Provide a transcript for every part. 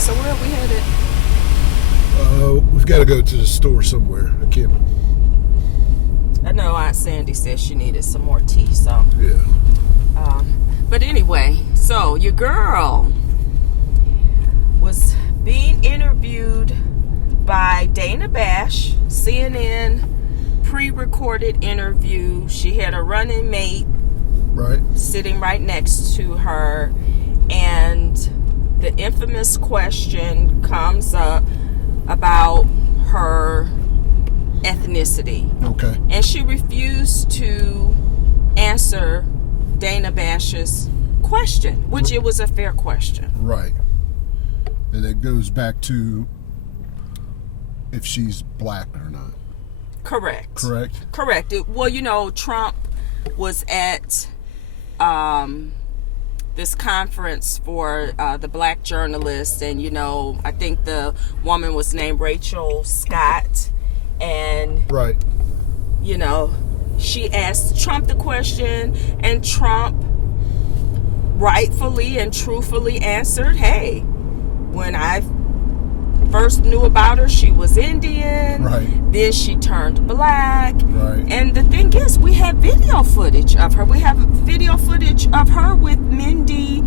so where are we headed? We've got to go to the store somewhere. I can't. I know Aunt Sandy said she needed some more tea, so. Yeah. But anyway, so your girl was being interviewed by Dana Bash, CNN, pre-recorded interview. She had a running mate sitting right next to her, and the infamous question comes up about her ethnicity. Okay. And she refused to answer Dana Bash's question, which it was a fair question. Right. And it goes back to if she's black or not. Correct. Correct. Well, Trump was at this conference for the black journalists, and I think the woman was named Rachel Scott, and she asked Trump the question, and Trump rightfully and truthfully answered, hey, when I first knew about her, she was Indian. Right. Then she turned black. Right. And the thing is, we have video footage of her. We have video footage of her with Mindy.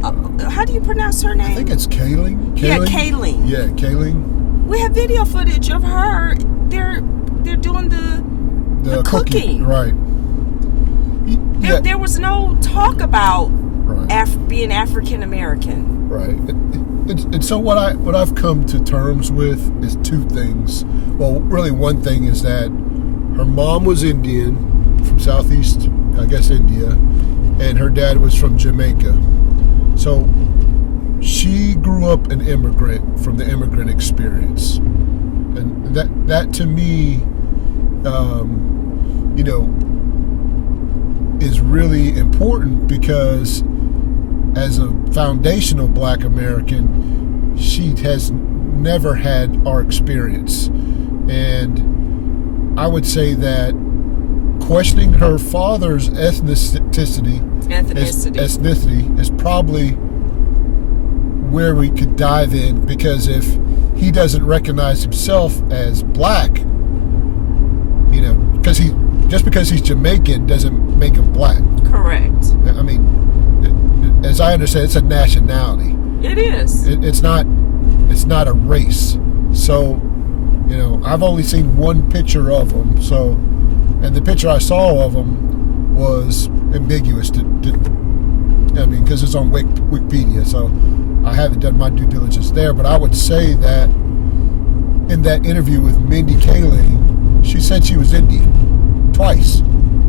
How do you pronounce her name? I think it's Kayleen. Yeah, Kayleen. Yeah, Kayleen. We have video footage of her. They're doing the cooking. Right. There was no talk about being African American. Right. And so what I've come to terms with is two things. Well, really one thing is that her mom was Indian from Southeast, I guess, India, and her dad was from Jamaica. So she grew up an immigrant from the immigrant experience. And that to me, is really important because as a foundational black American, she has never had our experience. And I would say that questioning her father's ethnicity is probably where we could dive in, because if he doesn't recognize himself as black, because he's Jamaican doesn't make him black. Correct. I mean, as I understand, it's a nationality. It is. It's not a race. So, I've only seen one picture of him. So, and the picture I saw of him was ambiguous because it's on Wikipedia. So, I haven't done my due diligence there. But I would say that in that interview with Mindy Kaling, she said she was Indian twice,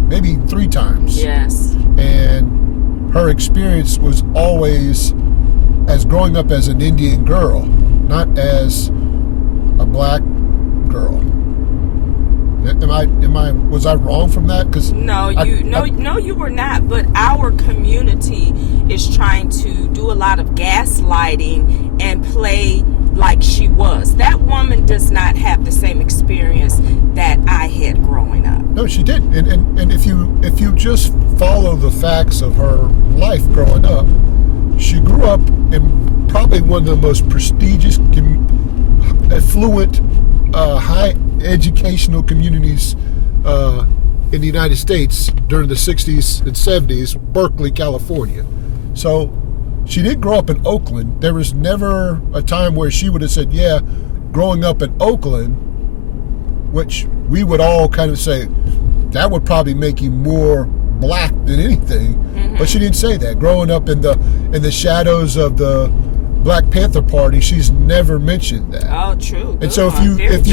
maybe 3 times. Yes. And her experience was always as growing up as an Indian girl, not as a black girl. Was I wrong from that? No, you were not. But our community is trying to do a lot of gaslighting and play like she was. That woman does not have the same experience that I had growing up. No, she didn't. And if you just follow the facts of her life growing up, she grew up in probably one of the most prestigious, affluent, high educational communities in the United States during the 60s and 70s, Berkeley, California. So she did grow up in Oakland. There was never a time where she would have said, yeah, growing up in Oakland, which we would all kind of say, that would probably make you more black than anything. Mm-hmm. But she didn't say that. Growing up in the shadows of the Black Panther Party, she's never mentioned that. Oh, true. And so if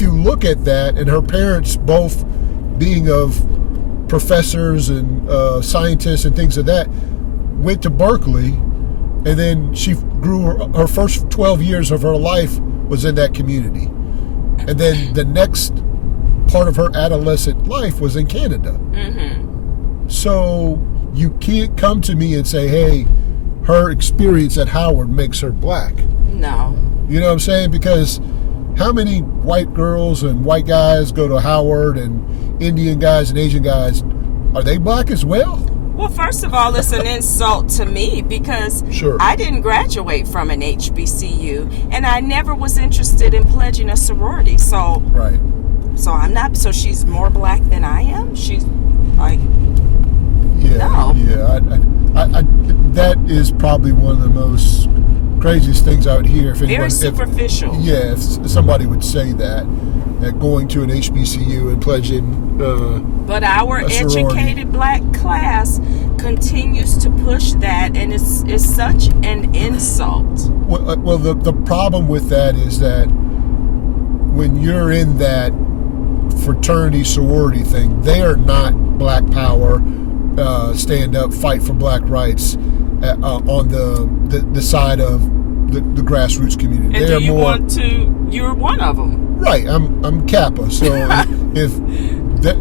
you look at that, and her parents both being of professors and scientists and things of that, went to Berkeley, and then she grew her first 12 years of her life was in that community. And then the next part of her adolescent life was in Canada. Mm-hmm. So you can't come to me and say, hey, her experience at Howard makes her black. No. You know what I'm saying? Because how many white girls and white guys go to Howard, and Indian guys and Asian guys, are they black as well? Well, first of all, it's an insult to me because Sure. I didn't graduate from an HBCU, and I never was interested in pledging a sorority. So, Right. so I'm not. So she's more black than I am. She's like, Yeah. No. Yeah. I that is probably one of the most craziest things I would hear if anyone. very superficial. If somebody would say that going to an HBCU and pledging. But our A sorority. educated black class continues to push that, and it's such an insult. Well, the problem with that is that when you're in that fraternity sorority thing, they are not black power, stand up, fight for black rights on the side of the grassroots community. And They do are you more want to? You're one of them. right. I'm Kappa, so if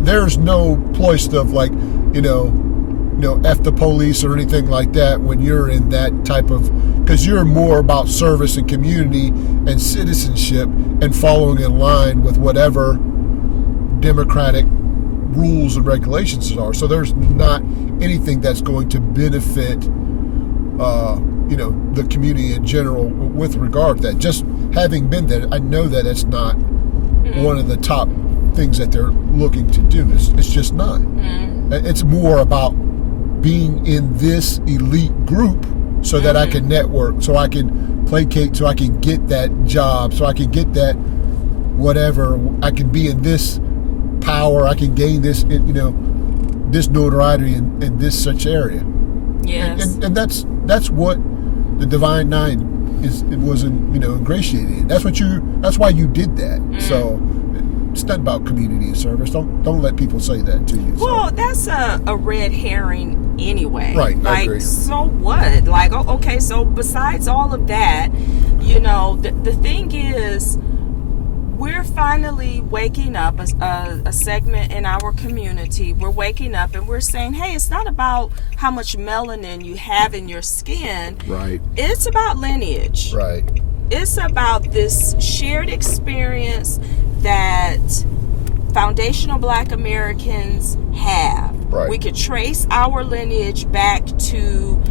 there's no place of like F the police or anything like that when you're in that type of, because you're more about service and community and citizenship and following in line with whatever democratic rules and regulations are. So there's not anything that's going to benefit the community in general with regard to that. Just having been there, I know that it's not one of the top things that they're looking to do. It's just not. It's more about being in this elite group so that I can network, so I can placate, so I can get that job, so I can get that whatever. I can be in this power. I can gain this, this notoriety in this such area. Yes. And that's what the Divine Nine was ingratiated in. That's why you did that. So it's not about community and service. Don't let people say that to you. Well, that's a red herring anyway. Right, I Like, agree. so what? Like, okay, so besides all of that, the thing is, we're finally waking up, a segment in our community, we're waking up and we're saying, hey, it's not about how much melanin you have in your skin. Right. It's about lineage. Right. It's about this shared experience that foundational black Americans have. Right. We could trace our lineage back to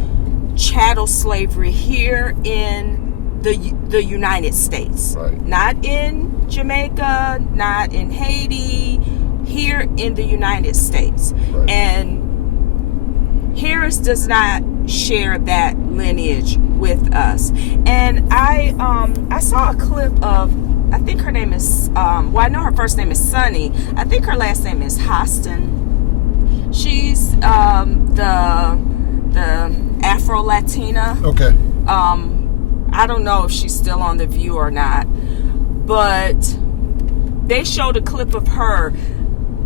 chattel slavery here in the United States. Right. Not in Jamaica, not in Haiti, here in the United States. Right. And Harris does not share that lineage with us. And I saw a clip of, I think her name is, I know her first name is Sunny. I think her last name is Hostin. She's the Afro-Latina. Okay. I don't know if she's still on The View or not, but they showed a clip of her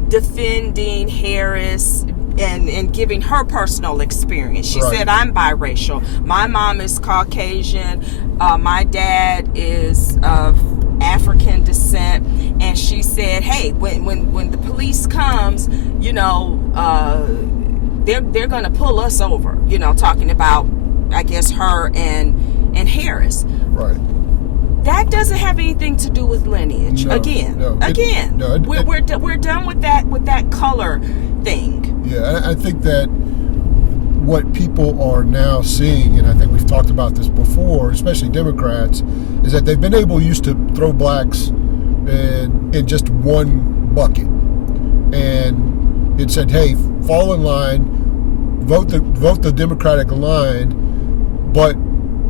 defending Harris and giving her personal experience. She Right. said, I'm biracial. My mom is Caucasian. My dad is of African descent. And she said, hey, when the police comes, they're going to pull us over, talking about, I guess, her and Harris. Right. That doesn't have anything to do with lineage. No, Again, no. we're done with that color thing. Yeah, I think that what people are now seeing, and I think we've talked about this before, especially Democrats, is that they've been able used to throw blacks in just one bucket, and it said, "Hey, fall in line, vote the Democratic line," but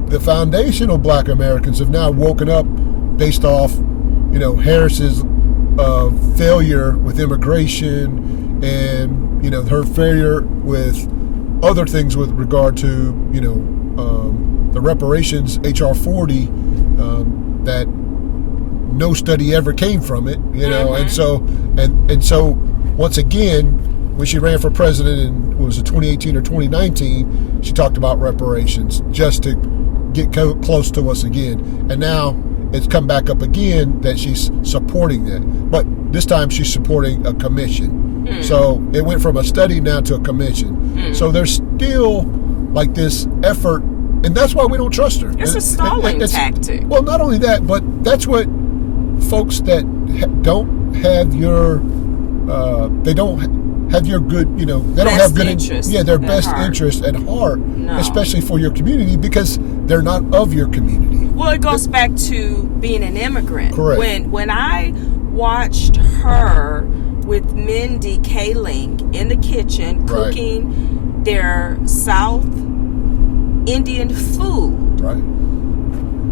the foundational black Americans have now woken up based off, Harris's failure with immigration and, her failure with other things with regard to, the reparations, H.R. 40, that no study ever came from it, and so once again, when she ran for president in, was it 2018 or 2019, she talked about reparations just to get close to us again. And now it's come back up again that she's supporting that. But this time she's supporting a commission. So it went from a study now to a commission. So there's still like this effort, and that's why we don't trust her. It's a stalling tactic. Well, not only that, but that's what folks that don't have your, they don't have your good, they don't have good interest. Their best interest at heart, especially for your community, because they're not of your community. Well, it goes back to being an immigrant. Correct. When I watched her with Mindy Kaling in the kitchen cooking their South Indian food, right,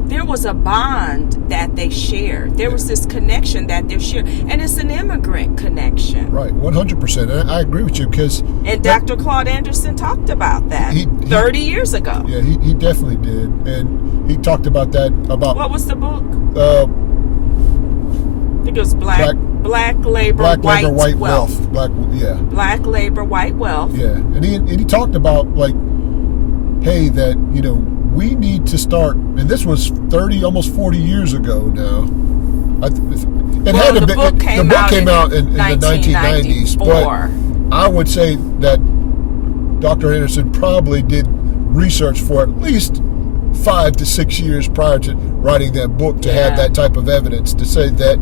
there was a bond that they shared. There was this connection that they shared, and it's an immigrant connection. Right, 100%. And I agree with you because. And Dr. Claude Anderson talked about that 30 years ago. Yeah, he definitely did, and he talked about that. About what was the book? I think it was Black Labor, White Wealth. Black Labor, White Wealth. Yeah, and he talked about hey, that we need to start, and this was 30, almost 40 years ago now. The book came out in the 1990s, but I would say that Dr. Anderson probably did research for at least 5 to 6 years prior to writing that book to have that type of evidence to say that,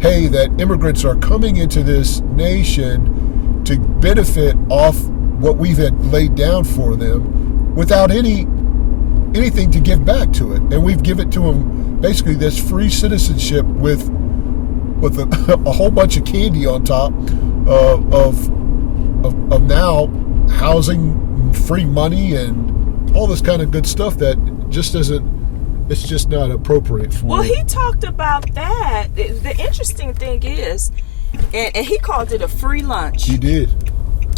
hey, that immigrants are coming into this nation to benefit off what we've had laid down for them without anything to give back to it, and we've given it to them basically this free citizenship with a whole bunch of candy on top of now housing, free money, and all this kind of good stuff that just isn't. It's just not appropriate for. Well, he talked about that. The interesting thing is, and he called it a free lunch. He did.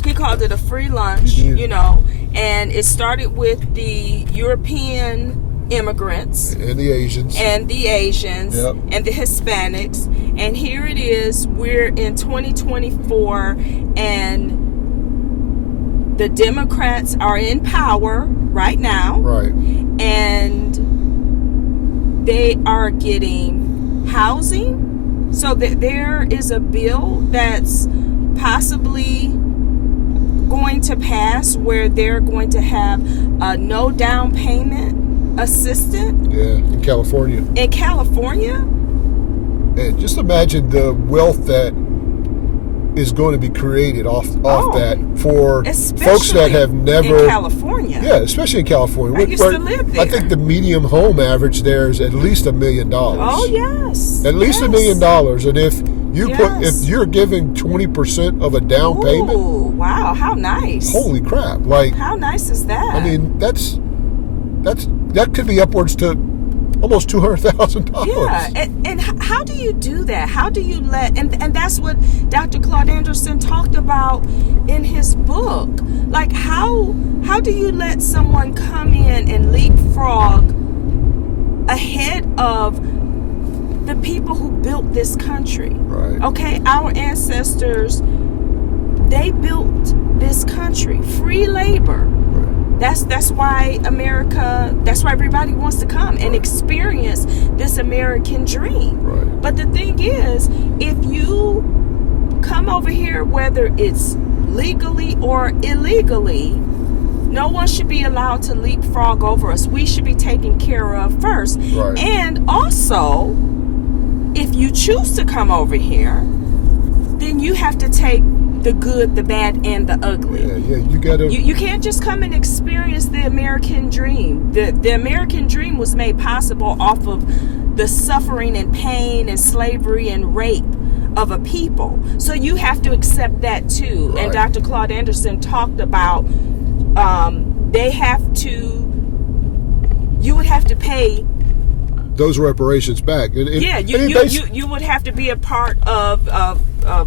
He called it a free lunch, and it started with the European immigrants and the Asians and the Hispanics, and here it is, we're in 2024, and the Democrats are in power right now, and they are getting housing, so that there is a bill that's possibly going to pass where they're going to have a no down payment assistance. In California. And just imagine the wealth that is going to be created off that for folks that have never. In California. Yeah, especially in California. I used to live there. I think the medium home average there is at least $1 million. Oh yes. At least $1 million, and if you're giving 20% of a down payment. Oh wow! How nice! Holy crap! How nice is that? I mean, that could be upwards to almost $200,000. Yeah, and how do you do that? How do you let and that's what Dr. Claude Anderson talked about in his book. How do you let someone come in and leapfrog ahead of the people who built this country? Right. Okay, our ancestors, they built this country, free labor. That's why that's why everybody wants to come and experience this American dream. Right. But the thing is, if you come over here, whether it's legally or illegally, no one should be allowed to leapfrog over us. We should be taken care of first. Right. And also, if you choose to come over here, then you have to take the good, the bad, and the ugly. Yeah, you gotta. You can't just come and experience the American dream. The American dream was made possible off of the suffering and pain and slavery and rape of a people. So you have to accept that too. Right. And Dr. Claude Anderson talked about you would have to pay those reparations back. You would have to be a part of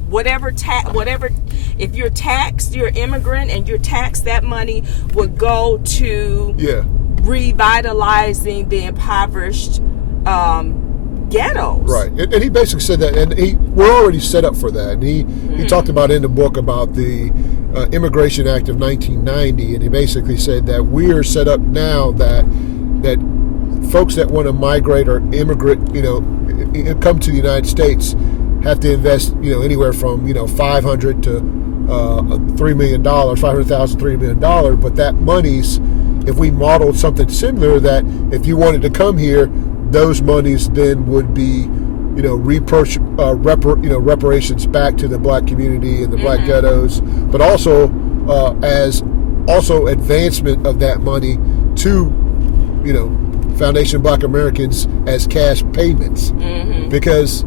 whatever if you're taxed, you're an immigrant and you're taxed, that money would go to revitalizing the impoverished ghettos. Right, and he basically said that, and we're already set up for that. And he talked about in the book about the Immigration Act of 1990, and he basically said that we're set up now that folks that want to migrate or immigrant, come to the United States have to invest, anywhere from, $500,000 to $3 million, $500,000, $3 million. But that money's, if we modeled something similar, that if you wanted to come here, those monies then would be reparations back to the black community and the black ghettos, but also as advancement of that money to Foundation Black Americans as cash payments, because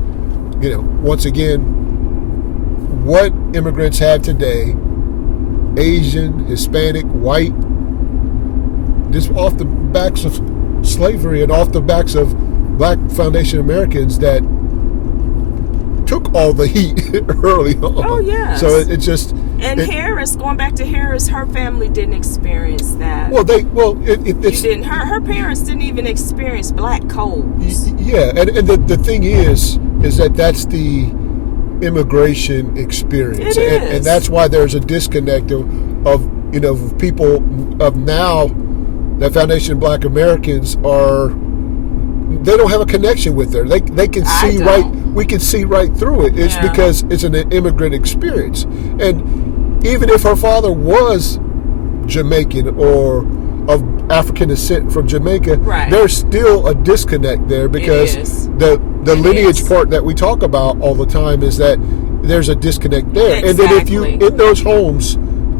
once again, what immigrants have today, Asian, Hispanic, white, just off the backs of slavery and off the backs of Black Foundation Americans that took all the heat early on. Oh, yes. So it's just... Harris, going back to Harris, her family didn't experience that. Well, it's... You didn't. Her parents didn't even experience black codes. Yeah, and the thing is that that's the immigration experience. It is. And that's why there's a disconnect of people of now that Foundation Black Americans they don't have a connection with her. They can see right. We can see right through it. It's because it's an immigrant experience. And even if her father was Jamaican or of African descent from Jamaica, there's still a disconnect there, because the lineage part that we talk about all the time is that there's a disconnect there. Exactly. And then if you in those homes,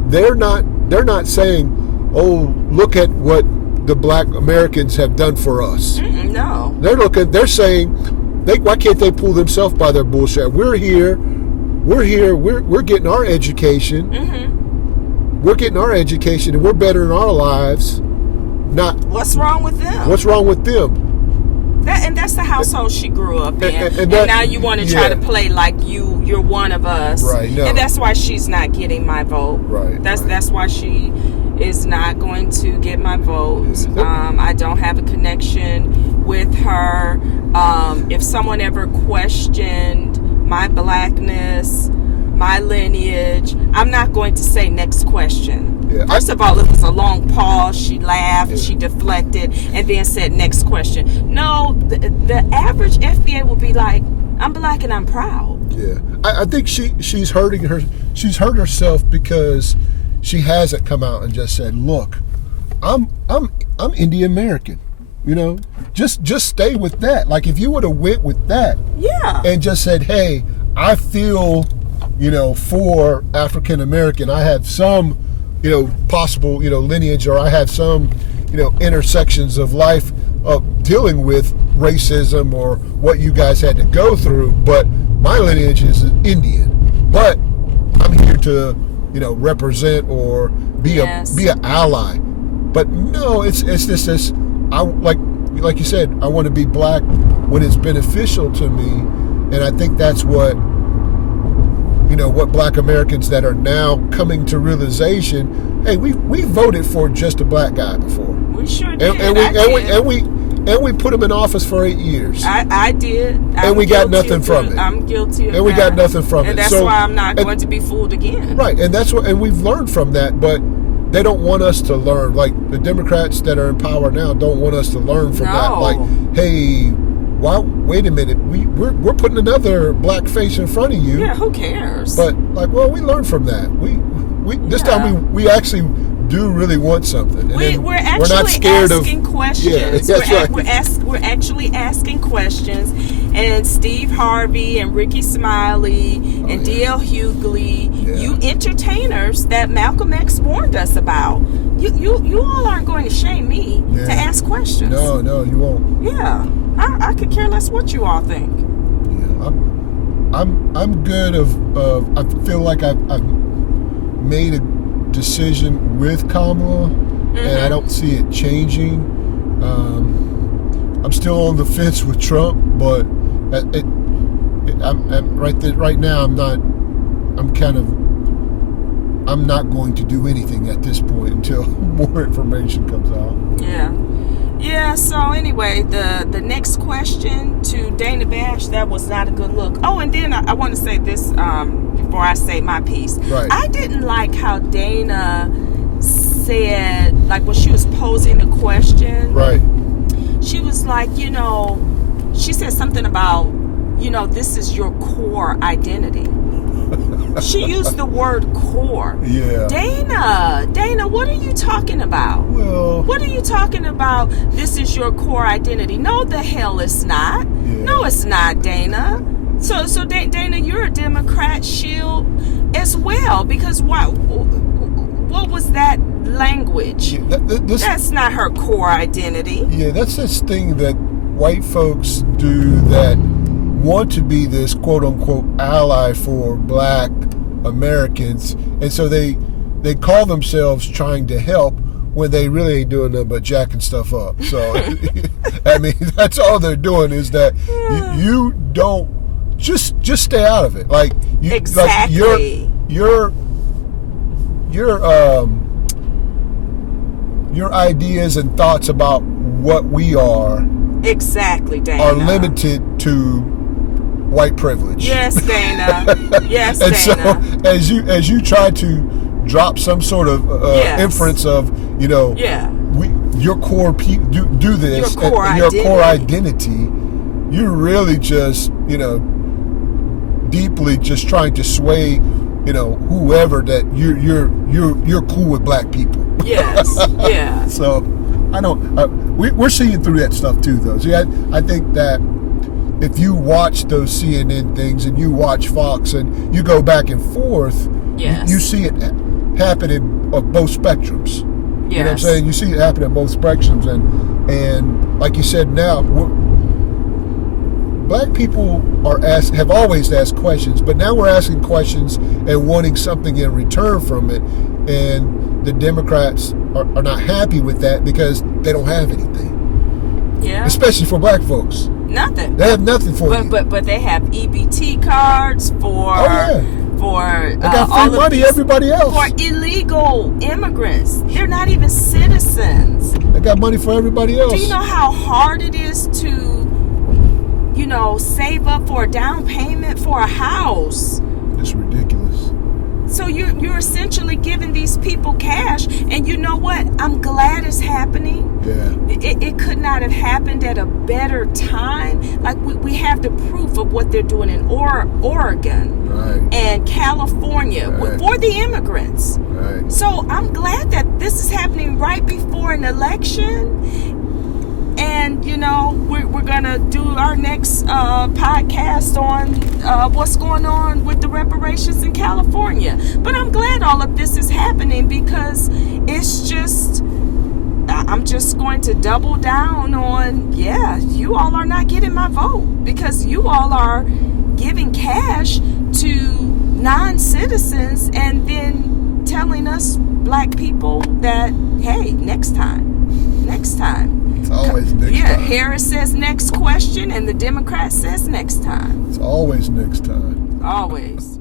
they're not saying, "Oh, look at what the Black Americans have done for us." No. They're saying, why can't they pull themselves by their bullshit? We're here, we're getting our education. We're getting our education and we're bettering our lives. What's wrong with them? What's wrong with them? And that's the household she grew up in. And now you want to try to play like you're one of us. Right. No. And that's why she's not getting my vote. Right. That's why she is not going to get my vote. I don't have a connection with her. If someone ever questioned my blackness, my lineage, I'm not going to say next question. Yeah, First of all, it was a long pause. She laughed, she deflected, and then said next question. No, the average FBA will be like, I'm black and I'm proud. Yeah, I think she's hurting her. She's hurt herself because she hasn't come out and just said, "Look, I'm Indian American." Just stay with that. Like if you would have went with that, and just said, "Hey, I feel, for African American. I have some, possible, lineage, or I have some, intersections of life of dealing with racism or what you guys had to go through. But my lineage is Indian. But I'm here to, represent or be an ally." But no, it's this. I like you said, I want to be black when it's beneficial to me, and I think that's what Black Americans that are now coming to realization. Hey, we voted for just a black guy before. We sure did. And we put him in office for 8 years. I did. And we got nothing from it. I'm guilty of that. And we got nothing from it. And that's why I'm not going to be fooled again. Right, and and we've learned from that, but they don't want us to learn. Like the Democrats that are in power now don't want us to learn from that. Like, hey, wait a minute, we're putting another black face in front of you. Yeah, who cares? But we learned from that. This time we actually do really want something. And we're actually not scared asking questions. Yeah, that's right. We're actually asking questions. And Steve Harvey and Ricky Smiley and D.L. Hughley, you entertainers that Malcolm X warned us about. You all aren't going to shame me to ask questions. No, you won't. Yeah, I could care less what you all think. Yeah, I'm good. I feel like I've made a decision with Kamala, and I don't see it changing. I'm still on the fence with Trump, but right now I'm not going to do anything at this point until more information comes out. Yeah, so anyway, the next question to Dana Bash, that was not a good look. Oh, and then I want to say this before I say my piece. Right. I didn't like how Dana said, like when she was posing the question. Right. She was like, she said something about, this is your core identity. She used the word core. Yeah. Dana, what are you talking about? Well, What are you talking about? This is your core identity. No, the hell it's not. Yeah. No, it's not, Dana. So Dana, you're a Democrat shield as well, because what was that language? yeah, That's not her core identity. yeah, that's this thing that white folks do that want to be this quote unquote ally for black Americans, and so they call themselves trying to help when they really ain't doing nothing but jacking stuff up. So I mean, that's all they're doing is that you don't just stay out of it. Like you, Exactly. like your ideas and thoughts about what we are Exactly, Dana. are limited to white privilege. Yes, Dana. Yes, And Dana. so as you try to drop some sort of Yes. inference of, you know, Yeah. your core do this, Your core and your core identity. identity, you're really just, you know, deeply just trying to sway, you know, whoever that you're cool with black people. Yes. Yeah. So I don't. We're seeing through that stuff too, though. See, I think that if you watch those CNN things and you watch Fox and you go back and forth, Yes. you see it happening on both spectrums. Yes. You know what I'm saying? You see it happen on both spectrums, and like you said, now black people have always asked questions, but now we're asking questions and wanting something in return from it, and the Democrats are not happy with that because they don't have anything, Yeah. especially for black folks. Nothing. They have nothing for you. But they have EBT cards for for They got all free of money, these, everybody else. for illegal immigrants. They're not even citizens. They got money for everybody else. Do you know how hard it is to, you know, save up for a down payment for a house? It's ridiculous. So you're essentially giving these people cash, and you know what? I'm glad it's happening. Yeah. It could not have happened at a better time. Like we have the proof of what they're doing in Oregon Right. and California Right. for the immigrants. Right. So I'm glad that this is happening right before an election. And, you know, we're going to do our next podcast on what's going on with the reparations in California. But I'm glad all of this is happening because it's just, I'm just going to double down on, yeah, you all are not getting my vote because you all are giving cash to non-citizens and then telling us black people that, hey, next time. It's always next time. Harris says next question and the Democrat says next time. It's always next time. Always.